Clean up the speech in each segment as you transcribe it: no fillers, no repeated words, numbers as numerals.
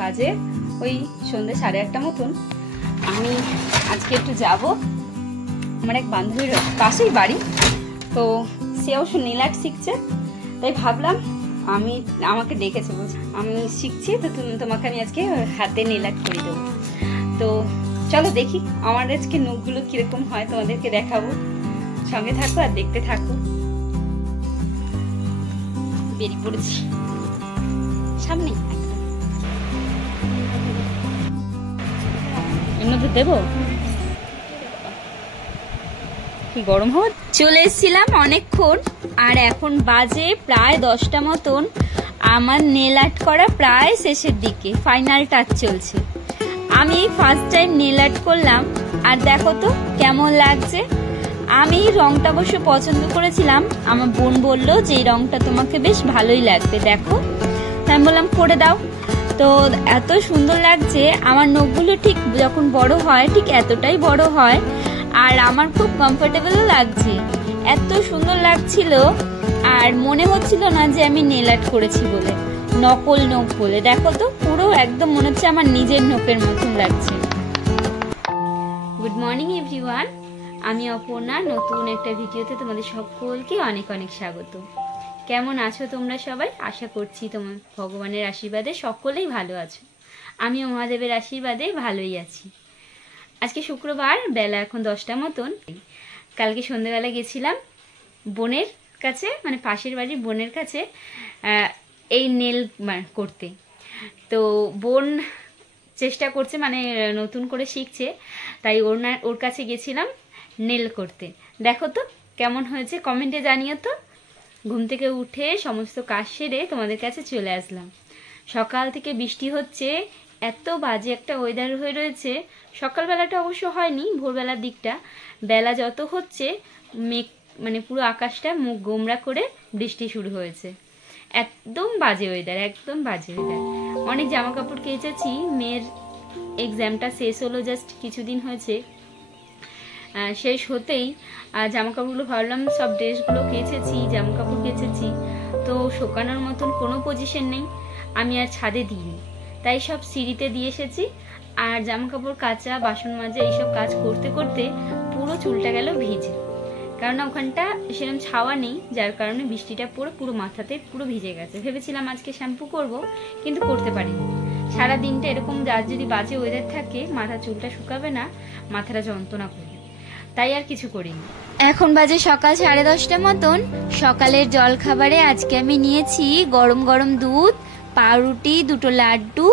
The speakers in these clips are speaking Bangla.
বাজে ওই সন্ধ্যে 8:30 মতন। আমি আজকে একটু যাব, আমার এক বান্ধবীর পাশেই বাড়ি, তো সে অবশ্য নেল আর্ট শিখছে, তাই ভাবলাম আমাকে ডেকেছে, বলছে আমি শিখছি, তো তোমাকে আমি আজকে হাতে নেল আর্ট করে দেবো। তো চলো দেখি আমার আজকে নখগুলো কিরকম হয়, তোমাদেরকে দেখাবো, সঙ্গে থাকো আর দেখতে থাকো। বেরিয়ে পড়েছি সামনে, এর মধ্যে দেবো কি গরম হওয়া। চলে এসেছিলাম অনেকক্ষণ, আর এখন বাজে প্রায় 10টা মতন। আমার নেল আর্ট করা প্রায় শেষের দিকে, ফাইনাল টাচ চলছে। আমি ফার্স্ট টাইম নেল আর্ট করলাম, আর দেখো তো কেমন লাগছে। আমি রংটা অবশ্য পছন্দ করেছিলাম, আমার বোন বললো যে এই রংটা তোমাকে বেশ ভালোই লাগবে, দেখো। আমি বললাম করে দাও। তো এত সুন্দর লাগছে, আমার নখগুলো ঠিক যখন বড় হয় ঠিক এতটাই বড় হয়, আর আমার খুব কমফোর্টেবলও লাগছে, এত সুন্দর লাগছিল। আর মনে হচ্ছিল না যে আমি নেল আর্ট করেছি বলে, নকল নখ বলে। দেখো তো পুরো একদম মনে হচ্ছে আমার নিজের নখের মতন লাগছে। গুড মর্নিং এভরিওয়ান, আমি অপর্ণা, নতুন একটা ভিডিওতে তোমাদের সকলকে অনেক অনেক স্বাগত। কেমন আছো তোমরা সবাই? আশা করছি তোমার ভগবানের আশীর্বাদে সকলেই ভালো আছো। আমিও মহাদেবের আশীর্বাদে ভালোই আছি। আজকে শুক্রবার, বেলা এখন 10টা মতন। কালকে সন্ধ্যেবেলা গেছিলাম বোনের কাছে, মানে পাশের বাড়ির বোনের কাছে এই নেল করতে। তো বোন চেষ্টা করছে, মানে নতুন করে শিখছে, তাই ওর কাছে গেছিলাম নেল করতে। দেখো তো কেমন হয়েছে, কমেন্টে জানিও তো। ঘুম থেকে উঠে সমস্ত কাজ সেরে তোমাদের কাছে চলে আসলাম। সকাল থেকে বৃষ্টি হচ্ছে, এত বাজে একটা ওয়েদার হয়ে রয়েছে। সকালবেলাটা অবশ্য হয়নি, ভোরবেলার দিকটা। বেলা যত হচ্ছে মেঘ, মানে পুরো আকাশটা মুখ গোমরা করে বৃষ্টি শুরু হয়েছে। একদম বাজে ওয়েদার, একদম বাজে ওয়েদার। অনেক জামা কাপড় কেচেছি, মেয়ের এক্সামটা শেষ হলো জাস্ট কিছুদিন হয়েছে। শেষ হতেই জামা কাপড়গুলো ভাবলাম সব ড্রেসগুলো কেচেছি, জামা কাপড় কেচেছি, তো শোকানোর মতন কোনো পজিশন নেই, আমি আর ছাদে দিইনি, তাই সব সিঁড়িতে দিয়ে এসেছি। আর জামা কাপড় কাচা, বাসন মাজা এইসব কাজ করতে করতে পুরো চুলটা গেল ভিজে, কারণ ওখানটা সেরকম ছাওয়া নেই, যার কারণে বৃষ্টিটা পড়ে পুরো মাথাতে পুরো ভিজে গেছে। ভেবেছিলাম আজকে শ্যাম্পু করব, কিন্তু করতে পারিনি। সারা দিনটা এরকম যদি বাজে ওয়েদার থাকে, মাথা চুলটা শুকাবে না, মাথাটা যন্ত্রণা করবে, তাই আর কিছু করিনি। এখন বাজে সকাল 10:30 মতন। সকালের জল খাবারে আজকে আমি নিয়েছি গরম গরম দুধ, পাউরুটি, 2টো লাড্ডু,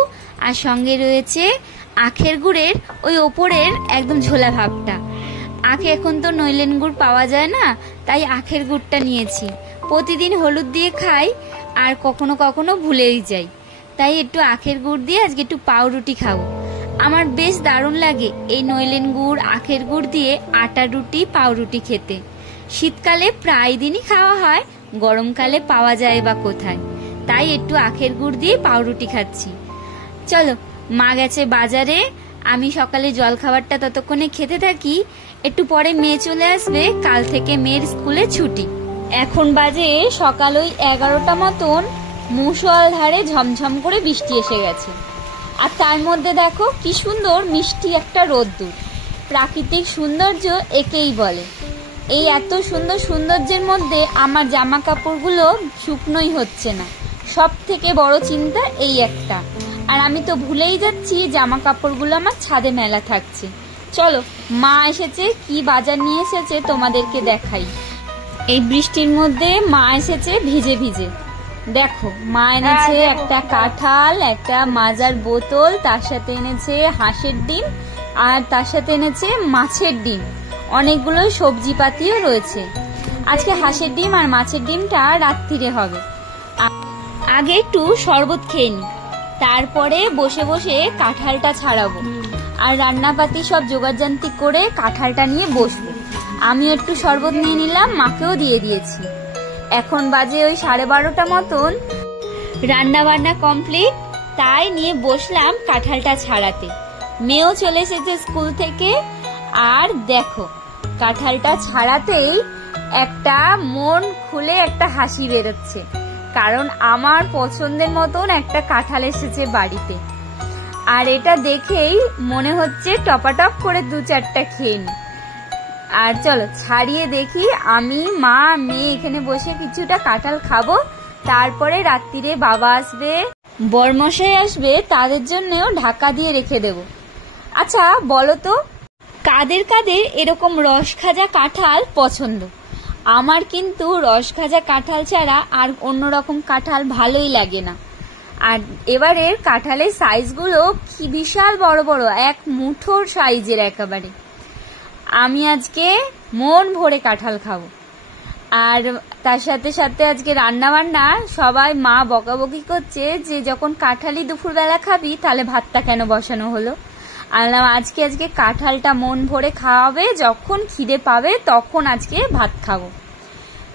আর সঙ্গে রয়েছে আখের গুড়ের ওই ওপরের একদম ঝোলা ভাবটা। আখে এখন তো নইলেন গুড় পাওয়া যায় না, তাই আখের গুড়টা নিয়েছি। প্রতিদিন হলুদ দিয়ে খাই, আর কখনো কখনো ভুলেই যাই, তাই একটু আখের গুড় দিয়ে আজকে একটু পাউরুটি খাবো। আমার বেশ দারুণ লাগে এই নইলেন গুড়, আখের গুড় দিয়ে আটা রুটি, পাউরুটি খেতে। শীতকালে প্রায় দিনই খাওয়া হয়, গরমকালে পাওয়া যায় বা কোথায়, তাই একটু আখের গুড় দিয়ে পাউরুটি খাচ্ছি। চলো, মা গেছে বাজারে, আমি সকালে জল খাবারটা ততক্ষণে খেতে থাকি। একটু পরে মেয়ে চলে আসবে, কাল থেকে মেয়ের স্কুলে ছুটি। এখন বাজে সকাল ওই 11টা মতন। মুষলধারে ঝমঝম করে বৃষ্টি এসে গেছে, আর তার মধ্যে দেখো কি সুন্দর মিষ্টি একটা রোদ্দুর। প্রাকৃতিক সৌন্দর্য একেই বলে। এই এত সুন্দর সৌন্দর্যের মধ্যে আমার জামা কাপড়গুলো শুকনোই হচ্ছে না, সব থেকে বড় চিন্তা এই একটা। আর আমি তো ভুলেই যাচ্ছি জামা কাপড়গুলো আমার ছাদে মেলা থাকছে। চলো, মা এসেছে, কি বাজার নিয়ে এসেছে তোমাদেরকে দেখাই। এই বৃষ্টির মধ্যে মা এসেছে ভিজে ভিজে। দেখো, মা এনেছে একটা কাঁঠাল, একটা মাজার বোতল, তার সাথে এনেছে হাঁসের ডিম, আর তার সাথে এনেছে মাছের ডিম। অনেকগুলো সবজি পাতিও রয়েছে। আজকে হাঁসের ডিম আর মাছের ডিমটা রাত্রিরে হবে। আগে একটু শরবত খেয়ে নি, তারপরে বসে বসে কাঁঠালটা ছাড়াবো, আর রান্নাপাতি সব জোগাড়যন্ত্র করে কাঁঠালটা নিয়ে বসবো। আমি একটু শরবত নিয়ে নিলাম, মাকেও দিয়ে দিয়েছি। এখন বাজে ওই 12:30 মতন। রান্না বান্না কমপ্লিট, তাই নিয়ে বসলাম কাঁঠালটা ছাড়াতে। মেয়েও চলে এসেছে স্কুল থেকে, আর দেখো কাঁঠালটা ছাড়াতেই একটা মন খুলে একটা হাসি বেরোচ্ছে, কারণ আমার পছন্দের মতন একটা কাঁঠাল এসেছে বাড়িতে। আর এটা দেখেই মনে হচ্ছে টপাটপ করে 2-4টা খেয়ে নি। আর চলো ছাড়িয়ে দেখি, আমি মা মেয়ে এখানে বসে কিছুটা কাঁঠাল খাবো, তারপরে রাত্রিরে বাবা আসবে, বরমশাই আসবে, তাদের জন্যও ঢাকা দিয়ে রেখে দেব। আচ্ছা বলো তো, কাদের কাদের এরকম রস খাজা কাঁঠাল পছন্দ? আমার কিন্তু রস খাজা কাঁঠাল ছাড়া আর অন্যরকম কাঁঠাল ভালোই লাগে না। আর এবারের কাঁঠালের সাইজগুলো কি বিশাল বড় বড়, এক মুঠোর সাইজের একেবারে। আমি আজকে মন ভরে কাঁঠাল খাবো। আর তার সাথে সাথে আজকে রান্না বান্না, সবাই মা বকাবকি করছে যে যখন কাঁঠালই দুপুরবেলা খাবি তাহলে ভাতটা কেন বসানো হলো। আনলাম আজকে কাঁঠালটা মন ভরে খাওয়াবে, যখন খিদে পাবে তখন আজকে ভাত খাবো।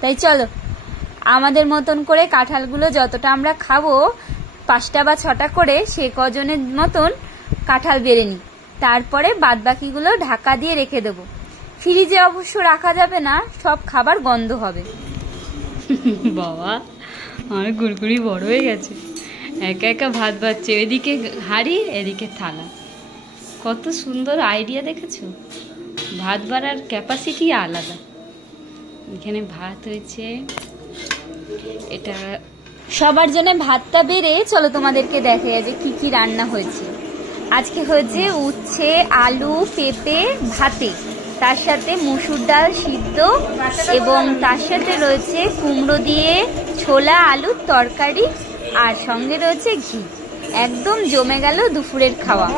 তাই চলো আমাদের মতন করে কাঁঠালগুলো যতটা আমরা খাবো 5টা বা 6টা করে, সে কজনের মতন কাঁঠাল বেড়ে নিই, তারপরে বাদবাকিগুলো ঢাকা দিয়ে রেখে দেবো। ফ্রিজে অবশ্য রাখা যাবে না, সব খাবার গন্ধ হবে। বাবা আমার গুড়গুড়ি বড় হয়ে গেছে, একা একা ভাত বাচ্ছে, এদিকে হাঁড়ি এদিকে থালা। কত সুন্দর আইডিয়া দেখেছো, ভাত বাড়ার ক্যাপাসিটি আলাদা। এখানে ভাত হয়েছে, এটা সবার জন্য ভাতটা বেড়ে চলো তোমাদেরকে দেখে যে কি কি রান্না হয়েছে। আজকে হয়েছে উচ্ছে আলু পেঁপে ভাতে, তার সাথে মসুর ডাল সিদ্ধ, এবং তার সাথে রয়েছে কুমড়ো দিয়ে ছোলা আলুর তরকারি, আর সঙ্গে রয়েছে ঘি। একদম জমে গেল দুপুরের খাওয়া।